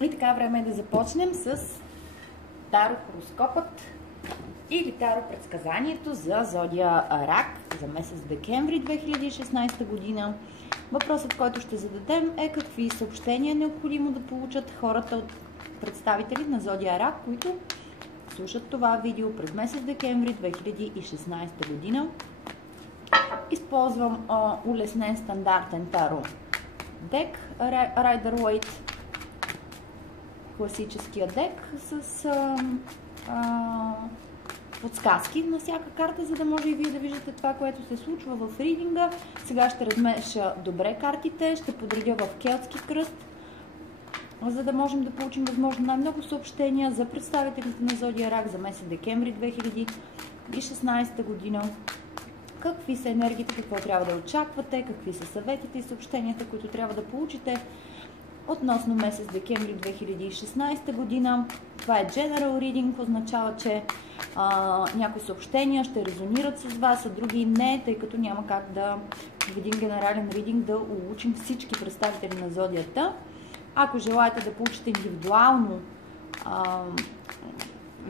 И така време е да започнем с Таро хороскопът или Таро предсказанието за зодия Рак за месец декември 2016 година. Въпросът, който ще зададем е какви съобщения е необходимо да получат хората от представители на зодия Рак, които слушат това видео през месец декември 2016 година. Използвам улеснен стандартен таро дек Rider-Waite, класическия дек с подсказки на всяка карта, за да може и вие да виждате това, което се случва в ридинга. Сега ще размеша добре картите, ще подредя в келтски кръст, за да можем да получим възможно най-много съобщения за представителите на зодия Рак за месец декември 2016 година. Какви са енергиите, какво трябва да очаквате, какви са съветите и съобщенията, които трябва да получите относно месец декември 2016 година. Това е General Reading, означава, че някои съобщения ще резонират с вас, а други не, тъй като няма как да в един генерален ридинг да улучим всички представители на зодията. Ако желаете да получите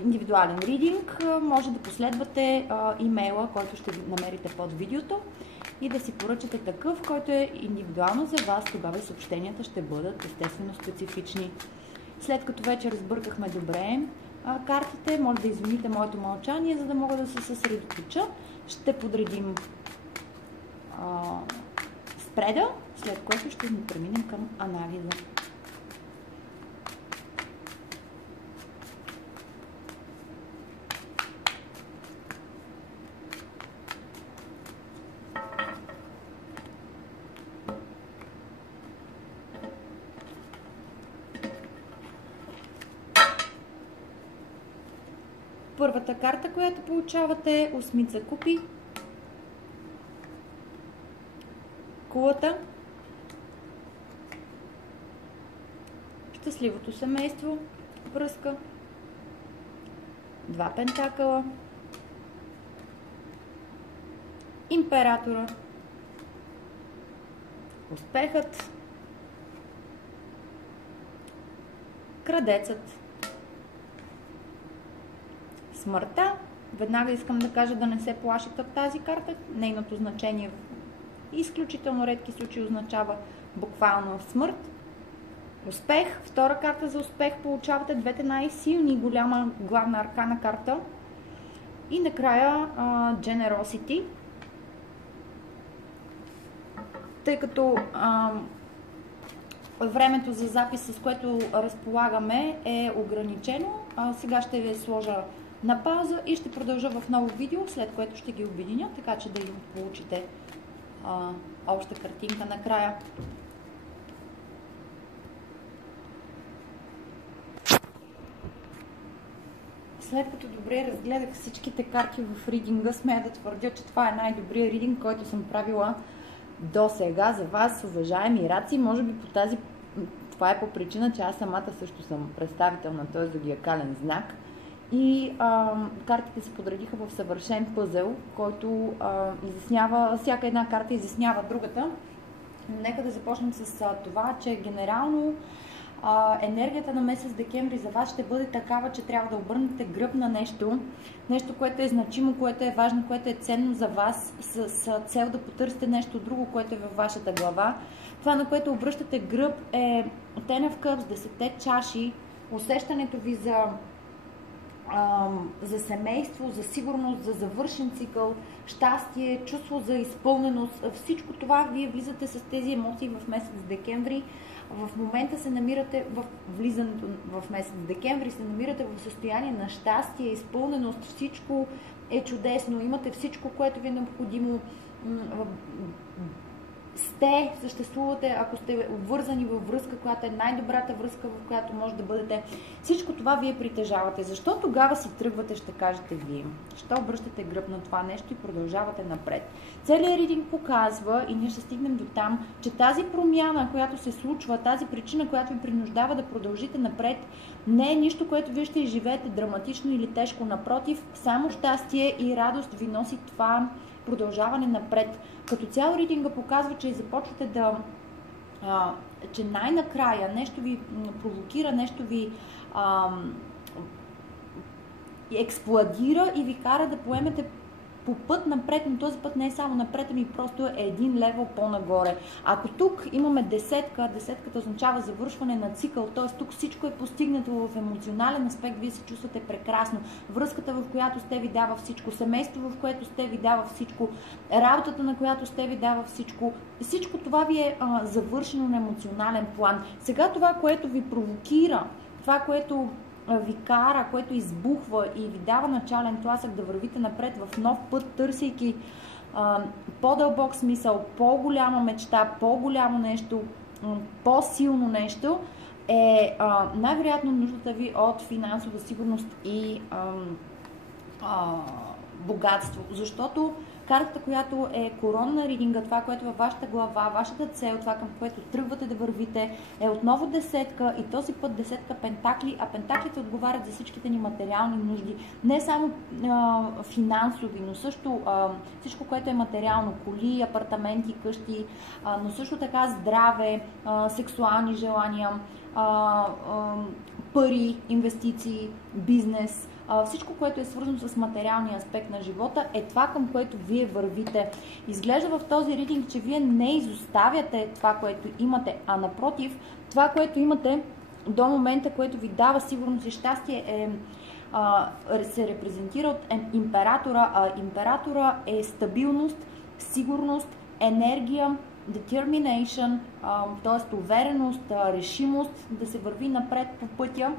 индивидуален ридинг, може да последвате имейла, който ще намерите под видеото и да си поръчате такъв, който е индивидуално за вас. Тогава съобщенията ще бъдат естествено специфични. След като вече разбъркахме добре картите, може да извините моето мълчание, за да мога да се съсредоточа. Ще подредим спреда, след което ще преминем към анализа. Първата карта, която получавате е осмица купи, кулата, щастливото семейство, връзка, два пентакъла, императора, успехът, крадецът, смъртта. Веднага искам да кажа да не се плашите от тази карта. Нейното значение в изключително редки случаи означава буквално смърт. Успех. Втора карта за успех. Получавате двете най-силни голяма главна аркана карта. И накрая Generosity. Тъй като времето за запис, с което разполагаме, е ограничено, сега ще ви сложа на пауза и ще продължа в ново видео, след което ще ги обединя, така че да им получите обща картинка накрая. След като добре разгледах всичките карти в ридинга, смея да твърдя, че това е най-добрият ридинг, който съм правила до сега за вас, уважаеми раци. Може би това е по причина, че аз самата също съм представител на този зодиакален знак. И картите се подредиха в съвършен пъзел, който изяснява, всяка една карта изяснява другата. Нека да започнем с това, че генерално енергията на месец декември за вас ще бъде такава, че трябва да обърнете гръб на нещо, което е значимо, което е важно, което е ценно за вас, с цел да потърсите нещо друго, което е във вашата глава. Това, на което обръщате гръб, е Ten of Cups, 10 чаши, усещането ви за семейство, за сигурност, за завършен цикъл, щастие, чувство за изпълненост. Всичко това вие влизате с тези емоции в месец декември. В момента се намирате в влизането в месец декември, се намирате в състояние на щастие, изпълненост, всичко е чудесно, имате всичко, което ви е необходимо. Съществувате, ако сте обвързани във връзка, която е най-добрата връзка, в която може да бъдете. Всичко това вие притежавате. Защо тогава си тръгвате, ще кажете вие? Защо обръщате гръб на това нещо и продължавате напред? Целият ридинг показва, и ние ще стигнем до там, че тази промяна, която се случва, тази причина, която ви принуждава да продължите напред, не е нищо, което вие ще изживеете драматично или тежко. Напротив, само щастие и радост ви носи това продължаване напред. Като цяло ридинга показва, че започвате да че най-накрая нещо ви провокира, нещо ви експлодира и ви кара да поемете по път напред, но този път не е само напред, ами просто е един левел по-нагоре. Ако тук имаме десетката означава завършване на цикъл, т.е. тук всичко е постигнато в емоционален аспект, вие се чувствате прекрасно. Връзката, в която сте, ви дава всичко, семейство, в което сте, ви дава всичко, работата, на която сте, ви дава всичко. Всичко това ви е завършено на емоционален план. Сега това, което ви провокира, това, което ви кара, което избухва и ви дава начален тласък да вървите напред в нов път, търсейки по-дълбок смисъл, по-голяма мечта, по-голямо нещо, по-силно нещо, е най-вероятно нуждата ви от финансова сигурност и богатство. Защото картата, която е корона на ридинга, това, което е във вашата глава, вашата цел, това, към което тръгвате да вървите, е отново десетка и този път десетка пентакли, а пентаклите отговарят за всичките ни материални нужди. Не само финансови, но също всичко, което е материално, коли, апартаменти, къщи, но също така здраве, сексуални желания, пари, инвестиции, бизнес. Всичко, което е свързано с материалния аспект на живота, е това, към което вие вървите. Изглежда в този ридинг, че вие не изоставяте това, което имате, а напротив, това, което имате до момента, което ви дава сигурност и щастие, се репрезентира от императора, а императора е стабилност, сигурност, енергия, determination, т.е. увереност, решимост да се върви напред по пътя.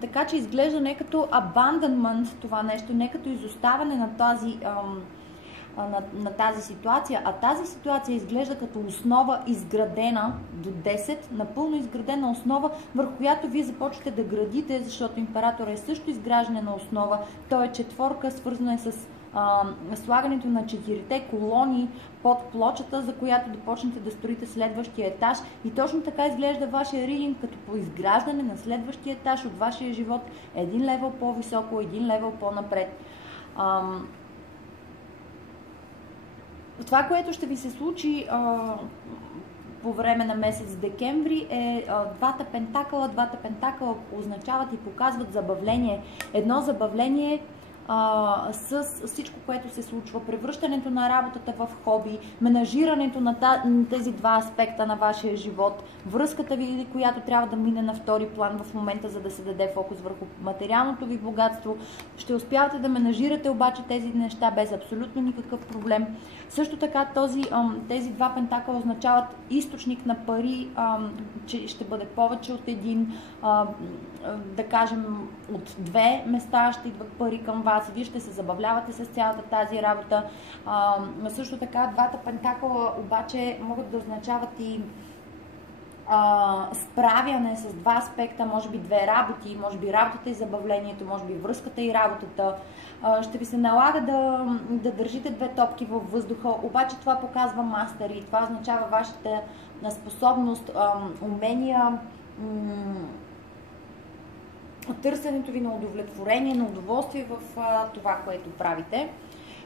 Така че изглежда не като abandonment това нещо, не като изоставане на тази ситуация, а тази ситуация изглежда като основа изградена до 10, напълно изградена основа, върху която вие започвате да градите, защото императора е също изграждане на основа. Той е четворка, свързана е с слагането на 4-те колони под плочата, за която да почнете да строите следващия етаж. И точно така изглежда вашия ридинг, като по изграждане на следващия етаж от вашия живот, един левел по-високо, един левел по-напред. Това, което ще ви се случи по време на месец декември, е двата пентакъла. Двата пентакъла означават и показват забавление. Едно забавление с всичко, което се случва, превръщането на работата в хоби, менажирането на тези два аспекта на вашия живот, връзката ви, която трябва да мине на втори план в момента, за да се даде фокус върху материалното ви богатство. Ще успявате да менажирате обаче тези неща без абсолютно никакъв проблем. Също така тези два пентакъла означават източник на пари, че ще бъде повече от един, да кажем от две места ще идват пари към вас, вие ще се забавлявате с цялата тази работа. Също така двата пентакъла обаче могат да означават и справяне с два аспекта, може би две работи, може би работата и забавлението, може би връзката и работата. Ще ви се налага да държите две топки във въздуха, обаче това показва мастери, това означава вашата способност, умения, търсенето ви на удовлетворение, на удоволствие в това, което правите.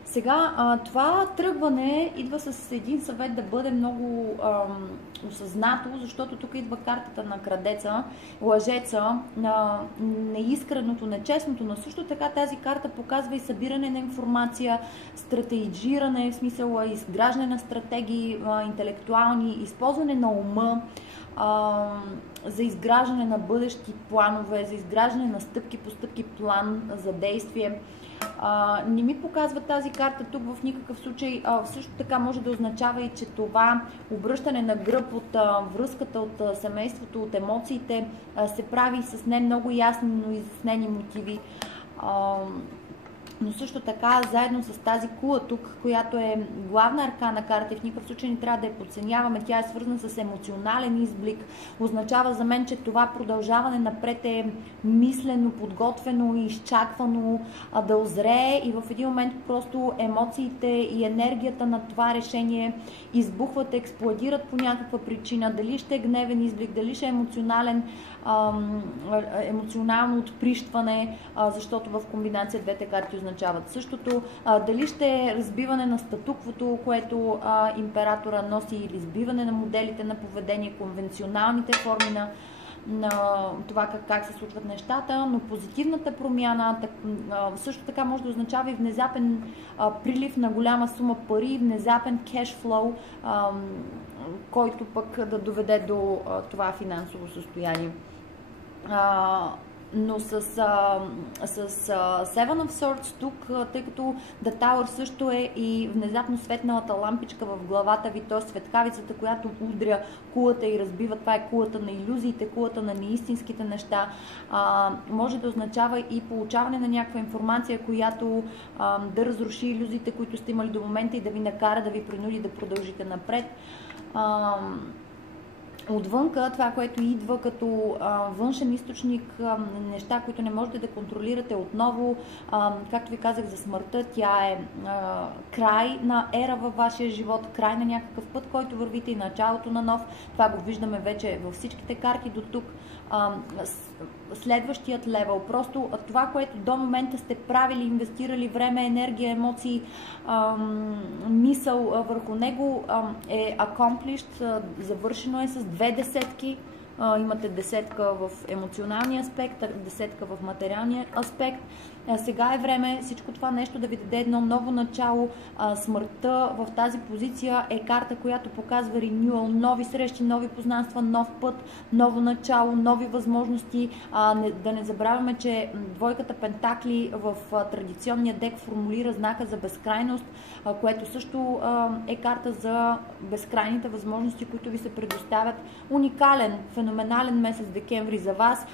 Сега, това тръгване идва с един съвет да бъде много осъзнато, защото тук идва картата на крадеца, лъжеца, на неискреното, нечестното, но също така тази карта показва и събиране на информация, стратегиране, в смисъл изграждане на стратегии интелектуални, използване на ума, за изграждане на бъдещи планове, за изграждане на стъпки по стъпки план за действие. Не ми показва тази карта тук в никакъв случай. Също така може да означава и, че това обръщане на гръб от връзката, от семейството, от емоциите се прави с не много ясни, но изяснени мотиви. Но също така, заедно с тази кула тук, която е главна аркана карта и в никакъв случай не трябва да я подценяваме, тя е свързана с емоционален изблик, означава за мен, че това продължаване напред е мислено, подготвено и изчаквано да озрее и в един момент просто емоциите и енергията на това решение избухват, експлодират по някаква причина, дали ще е гневен изблик, дали ще е емоционално отприщване, защото в комбинация двете карти означава означават същото. Дали ще е разбиване на статуквото, което императора носи, или избиване на моделите на поведение, конвенционалните форми на това как се случват нещата, но позитивната промяна също така може да означава и внезапен прилив на голяма сума пари, внезапен кешфлоу, който пък да доведе до това финансово състояние. Но с Seven of Swords тук, тъй като The Tower също е и внезапно светналата лампичка в главата ви, т.е. светкавицата, която удря кулата и разбива, това е кулата на илюзиите, кулата на неистинските неща, може да означава и получаване на някаква информация, която да разруши илюзиите, които сте имали до момента и да ви накара, да ви принуди да продължите напред. Отвънка, това, което идва като външен източник, неща, които не можете да контролирате отново, както ви казах за смъртта, тя е край на ера във вашия живот, край на някакъв път, който вървите и началото на нов. Това го виждаме вече във всичките карти до тук. Следващият левел, просто това, което до момента сте правили, инвестирали време, енергия, емоции, мисъл върху него, е accomplished, завършено е с 2 десетки. Имате десетка в емоционалния аспект, десетка в материалния аспект. Сега е време всичко това нещо да ви даде едно ново начало. Смъртта в тази позиция е карта, която показва renewal, нови срещи, нови познанства, нов път, ново начало, нови възможности. Да не забравяме, че двойката пентакли в традиционния дек формулира знака за безкрайност, което също е карта за безкрайните възможности, които ви се предоставят. Уникален, феноменален месец декември за вас.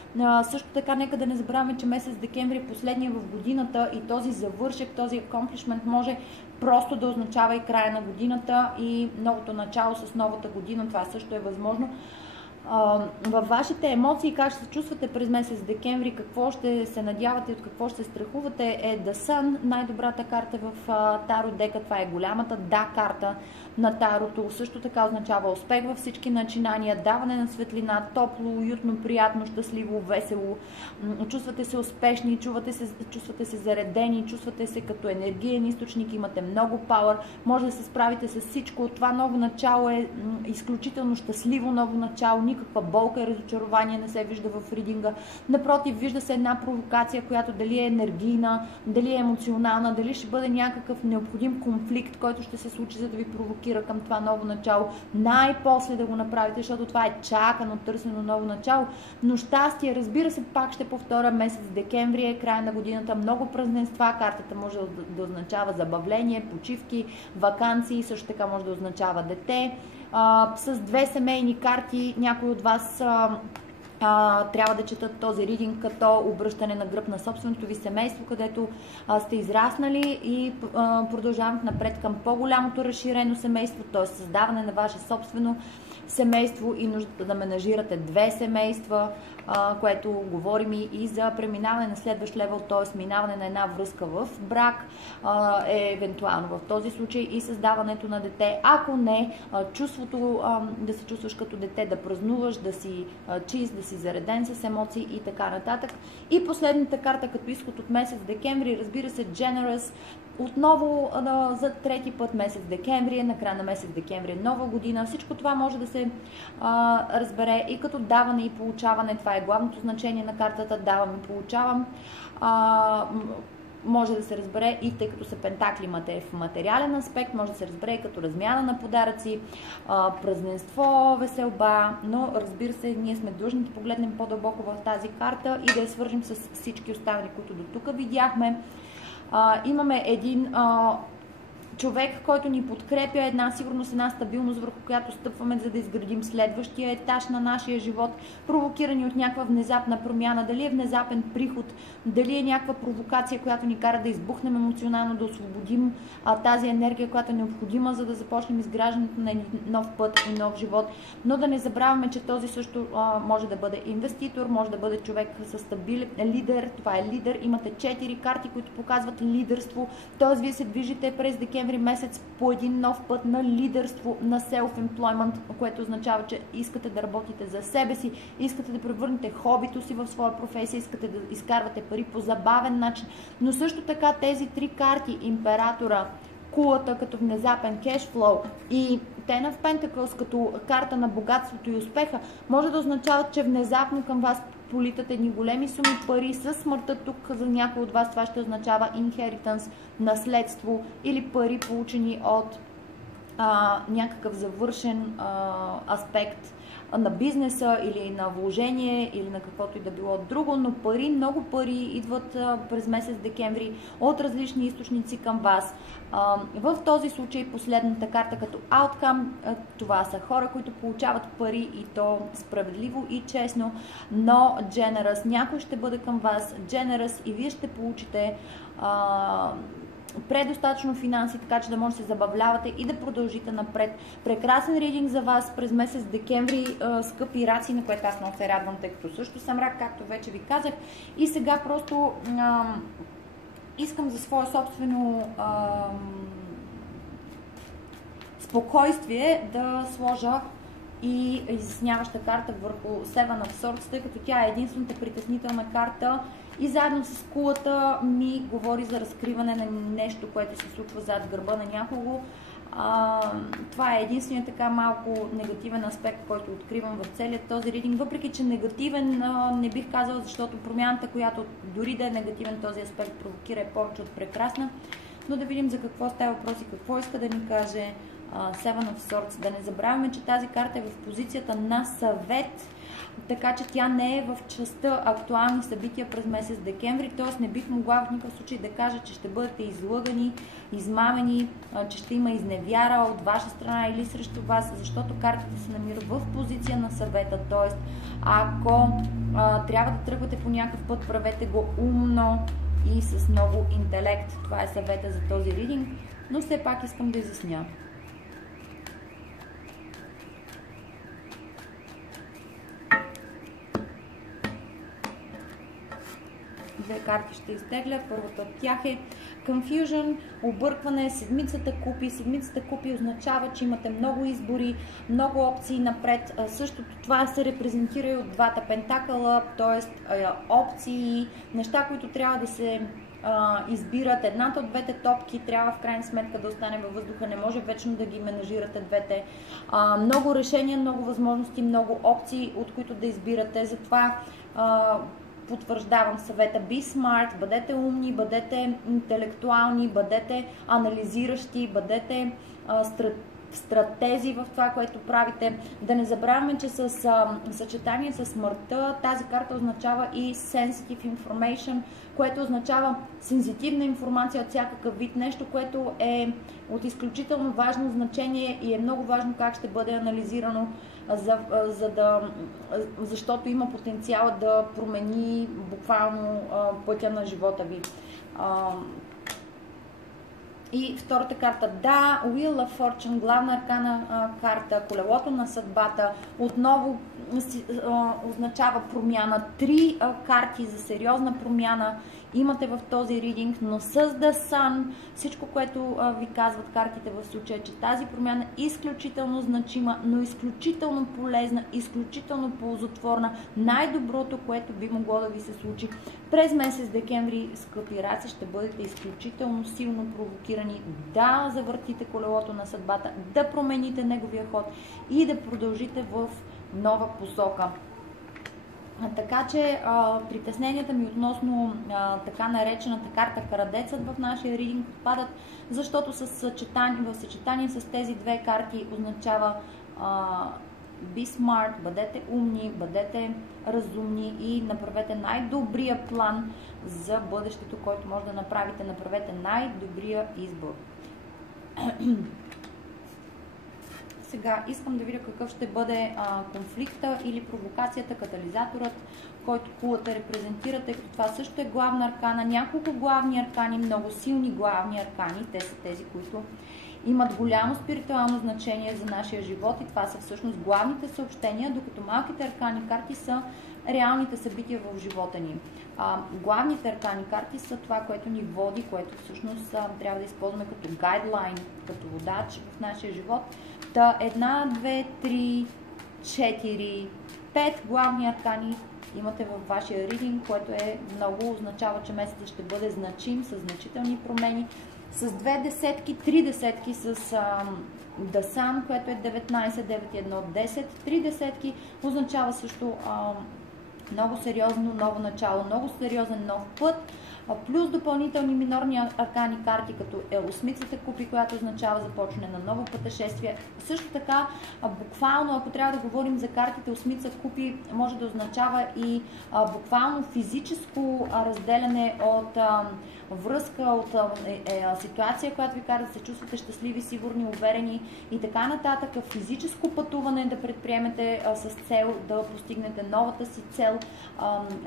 Също така, нека да не забравяме, че месец декември е последния в годината и този завършек, този accomplishment може просто да означава и края на годината и новото начало с новата година. Това също е възможно. Във вашите емоции, как ще се чувствате през месец декември, какво ще се надявате, от какво ще се страхувате, е The Sun, най-добрата карта в Таро дека. Това е голямата карта на Тарото. Също така означава успех във всички начинания, даване на светлина, топло, уютно, приятно, щастливо, весело. Чувствате се успешни, чувствате се заредени, чувствате се като енергиен източник, имате много пауър, може да се справите с всичко. Това ново начало е изключително щастливо ново начало, никаква болка и разочарование не се вижда в ридинга. Напротив, вижда се една провокация, която дали е енергийна, дали е емоционална, дали ще бъде някакъв необходим конфликт, който ще се случи, за да ви провокира към това ново начало. Най-после да го направите, защото това е чакано, търсено ново начало. Но щастие, разбира се, пак ще повторя, месец декември е края на годината, много празненства, картата може да означава забавление, почивки, ваканции, също така може да означава дете. С 2 семейни карти някои от вас трябва да четат този ридинг като обръщане на гръб на собственото ви семейство, където сте израснали и продължават напред към по-голямото разширено семейство, т.е. създаване на ваше собствено семейство и нуждата да менажирате 2 семейства, което говорим и за преминаване на следващ левел, т.е. минаване на една връзка в брак, евентуално в този случай и създаването на дете. Ако не, чувството да се чувстваш като дете, да празнуваш, да си чист, да си зареден с емоции и така нататък. И последната карта като изход от месец декември, разбира се, Generous. Отново за трети път месец декември, на края на месец декември е нова година. Всичко това може да се разбере и като даване и получаване. Това е главното значение на картата. Давам и получавам. Може да се разбере и тъй като са пентакли в материален аспект, може да се разбере и като размяна на подаръци, празненство, веселба, но разбира се, ние сме длъжни да погледнем по-дълбоко в тази карта и да я свържим с всички останали, които до тук видяхме. Имаме един човек, който ни подкрепя, една сигурност, една стабилност, върху която стъпваме, за да изградим следващия етаж на нашия живот, провокирани от някаква внезапна промяна, дали е внезапен приход, дали е някаква провокация, която ни кара да избухнем емоционално, да освободим тази енергия, която е необходима, за да започнем изграждането на нов път и нов живот. Но да не забравяме, че този също може да бъде инвеститор, може да бъде човек с стабилен лидер. Това е лидер. Имате 4 карти, които показват лидерство, т.е. вие се движите през декември декември месец по един нов път на лидерство, на self-employment, което означава, че искате да работите за себе си, искате да превърнете хобито си в своя професия, искате да изкарвате пари по забавен начин, но също така тези три карти, императора, кулата като внезапен кешфлоу и Ten of Pentacles като карта на богатството и успеха, може да означават, че внезапно към вас политат едни големи суми пари със смъртта. Тук за някой от вас това ще означава inheritance, наследство или пари получени от някакъв завършен аспект на бизнеса или на вложение или на каквото и да било друго, но пари, много пари идват през месец декември от различни източници към вас. В този случай последната карта като outcome, това са хора, които получават пари и то справедливо и честно, но generous. Някой ще бъде към вас generous и вие ще получите предостатъчно финанси, така че да може да се забавлявате и да продължите напред. Прекрасен ридинг за вас през месец декември, скъпи раци, на което аз много се радвам, тъй като също съм рак, както вече ви казах. И сега просто искам за свое собствено спокойствие да сложа и изясняваща карта върху Seven of Swords, тъй като тя е единствената притеснителна карта и заедно с кулата ми говори за разкриване на нещо, което се случва зад гърба на някого. Това е единственият така малко негативен аспект, който откривам в целият този ридинг, въпреки че негативен не бих казала, защото промяната, която дори да е негативен този аспект провокира, е повече от прекрасна. Но да видим за какво става въпрос и какво иска да ни каже Seven of Swords. Да не забравяме, че тази карта е в позицията на съвет, така че тя не е в частта актуални събития през месец декември, т.е. не бих могла в никакъв случай да кажа, че ще бъдете излъгани, измамени, че ще има изневяра от ваша страна или срещу вас, защото картата се намира в позиция на съвета, т.е. ако трябва да тръгвате по някакъв път, правете го умно и с много интелект. Това е съвета за този ридинг, но все пак искам да изясня. Две карти ще изтегля. Първата от тях е Confusion, объркване, седмицата купи. Седмицата купи означава, че имате много избори, много опции напред. Същото това се репрезентира и от двата пентакъла, т.е. опции, неща, които трябва да се избират. Едната от двете топки трябва в крайна сметка да остане във въздуха, не може вечно да ги менажирате двете. Много решения, много възможности, много опции, от които да избирате. Затова потвърждавам съвета. Be smart, бъдете умни, бъдете интелектуални, бъдете анализиращи, бъдете стратези в това, което правите. Да не забравяме, че с съчетание с смъртта тази карта означава и sensitive information, което означава сензитивна информация от всякакъв вид, нещо, което е от изключително важно значение и е много важно как ще бъде анализирано, защото има потенциал да промени буквално пътя на живота ви. И втората карта, да, Wheel of Fortune, главна аркана карта, колелото на съдбата, отново означава промяна. Три карти за сериозна промяна имате в този ридинг, но с The Sun, всичко, което ви казват картите в случая, че тази промяна е изключително значима, но изключително полезна, изключително ползотворна, най-доброто, което би могло да ви се случи. През месец декември, скъпи раци, ще бъдете изключително силно провокирани да завъртите колелото на съдбата, да промените неговия ход и да продължите в нова посока. Така че притесненията ми относно така наречената карта Крадецът в нашия ридинг падат, защото в съчетание с тези две карти означава be smart, бъдете умни, бъдете разумни и направете най-добрия план за бъдещето, който може да направите. Направете най-добрия избор. Сега искам да видя какъв ще бъде конфликта или провокацията, катализаторът, който кулата репрезентира, тъй като това също е главна аркана. Няколко главни аркани, много силни главни аркани, те са тези, които имат голямо спиритуално значение за нашия живот и това са всъщност главните съобщения, докато малките аркани карти са реалните събития в живота ни. Главните аркани карти са това, което ни води, което всъщност трябва да използваме като гайдлайн, като водач в нашия живот. Та 1, 2, 3, 4, 5 главни аркани имате във вашия ридинг, което е много, означава, че месецът ще бъде значим, с значителни промени, с 2 десетки, 3 десетки с Дасан, което е 19, 9, 1, 10, 3 десетки означава също много сериозно ново начало, много сериозен нов път, плюс допълнителни минорни аркани карти, като е осмицата купи, която означава започване на ново пътешествие. Също така, буквално, ако трябва да говорим за картите, осмица купи може да означава и буквално физическо разделяне от връзка, от ситуация, която ви кара да се чувствате щастливи, сигурни, уверени и така нататък. Физическо пътуване да предприемете с цел да постигнете новата си цел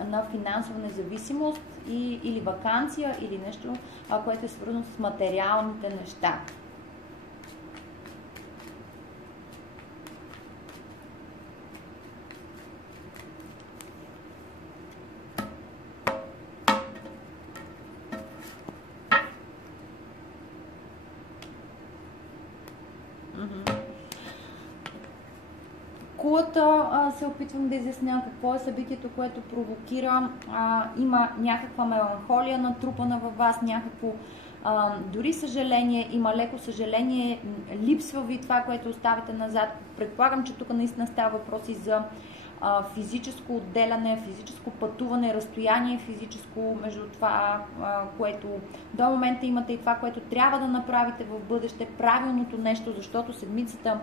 на финансова независимост или ваканция, или нещо, което е свързано с материалните неща. Кулата се опитвам да изясня какво е събитието, което провокира. Има някаква меланхолия натрупана във вас, някакво дори съжаление, има леко съжаление, липсва ви това, което оставите назад. Предполагам, че тук наистина става въпроси за физическо отделяне, физическо пътуване, разстояние физическо между това, което до момента имате и това, което трябва да направите в бъдеще, правилното нещо, защото седмицата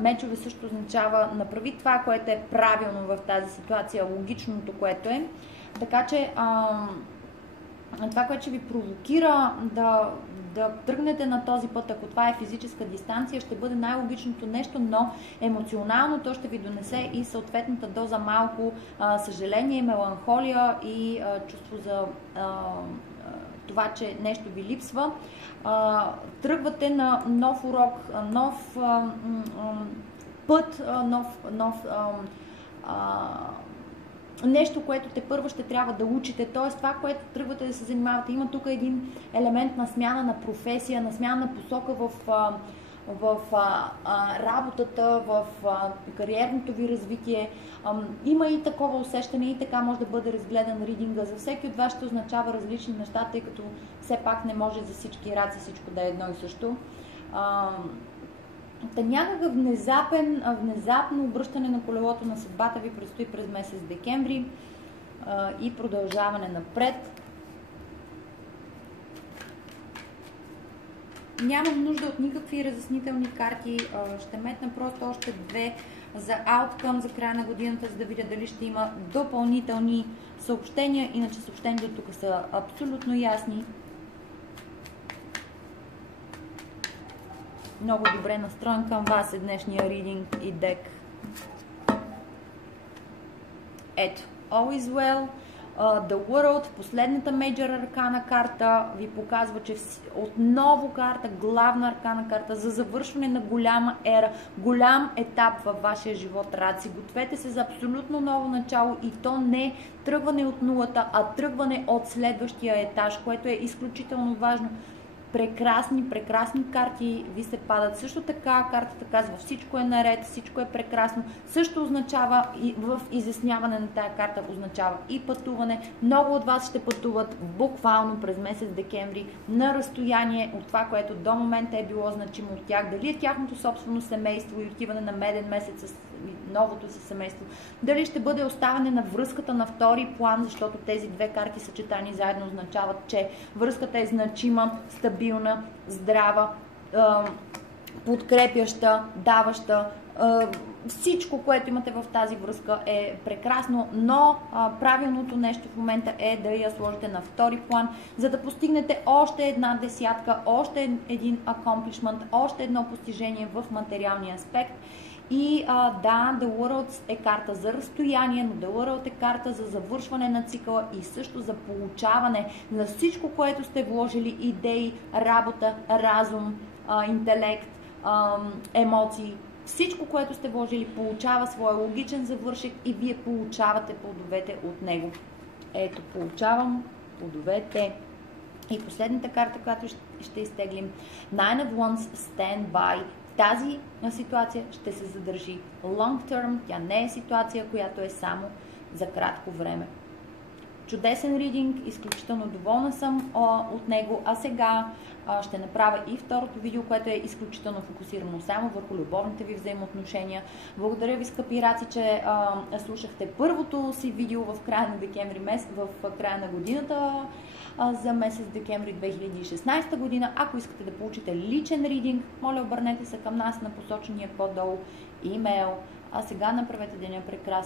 мечове също означава направи това, което е правилно в тази ситуация, логичното, което е. Така че това, което ще ви провокира да тръгнете на този път, ако това е физическа дистанция, ще бъде най-логичното нещо, но емоционално то ще ви донесе и съответната доза малко съжаление, меланхолия и чувство за това, че нещо ви липсва. Тръгвате на нов урок, нов път, нещо, което те първо ще трябва да учите, т.е. това, което тръгвате да се занимавате. Има тук един елемент на смяна на професия, на смяна на посока в работата, в кариерното ви развитие. Има и такова усещане и така може да бъде разгледан ридинга. За всеки от вас ще означава различни неща, тъй като все пак не може за всички раци всичко да е едно и също. Някакъв внезапно обръщане на колелото на съдбата ви предстои през месец декември и продължаване напред. Нямам нужда от никакви разяснителни карти, ще метна просто още две за outcome за края на годината, за да видя дали ще има допълнителни съобщения, иначе съобщенията тук са абсолютно ясни. Много добре настроен към вас е днешния ридинг и дек. Ето, All is well. The World, последната Major Arcana карта ви показва, че отново карта, главна аркана карта за завършване на голяма ера, голям етап във вашия живот. Раци, гответе се за абсолютно ново начало и то не тръгване от нулата, а тръгване от следващия етаж, което е изключително важно. Прекрасни карти ви се падат. Също така картата казва всичко е наред, всичко е прекрасно. Също означава и в изясняване на тая карта означава и пътуване. Много от вас ще пътуват буквално през месец декември на разстояние от това, което до момента е било значимо от тях. Дали е тяхното собствено семейство и отиване на меден месец с новото си семейство. Дали ще бъде оставане на връзката на втори план, защото тези две карти съчетани заедно означават, че връзката е значима, стабилна, здрава, подкрепяща, даваща. Всичко, което имате в тази връзка е прекрасно, но правилното нещо в момента е да я сложите на втори план, за да постигнете още една десятка, още един accomplishment, още едно постижение в материалния аспект. И да, The World е карта за разстояние, но The World е карта за завършване на цикъла и също за получаване на всичко, което сте вложили, идеи, работа, разум, интелект, емоции. Всичко, което сте вложили, получава своя логичен завършек и вие получавате плодовете от него. Ето, получавам плодовете. И последната карта, която ще изтеглим, Nine of Wands, Stand By. Тази ситуация ще се задържи long term, тя не е ситуация, която е само за кратко време. Чудесен ридинг, изключително доволна съм от него, а сега ще направя и второто видео, което е изключително фокусирано само върху любовните ви взаимоотношения. Благодаря ви, скъпи раци, че слушахте първото си видео в края на декември месец, в края на годината за месец декември 2016 година. Ако искате да получите личен ридинг, моля обърнете се към нас на посочения по-долу имейл. А сега направете деня прекрасен.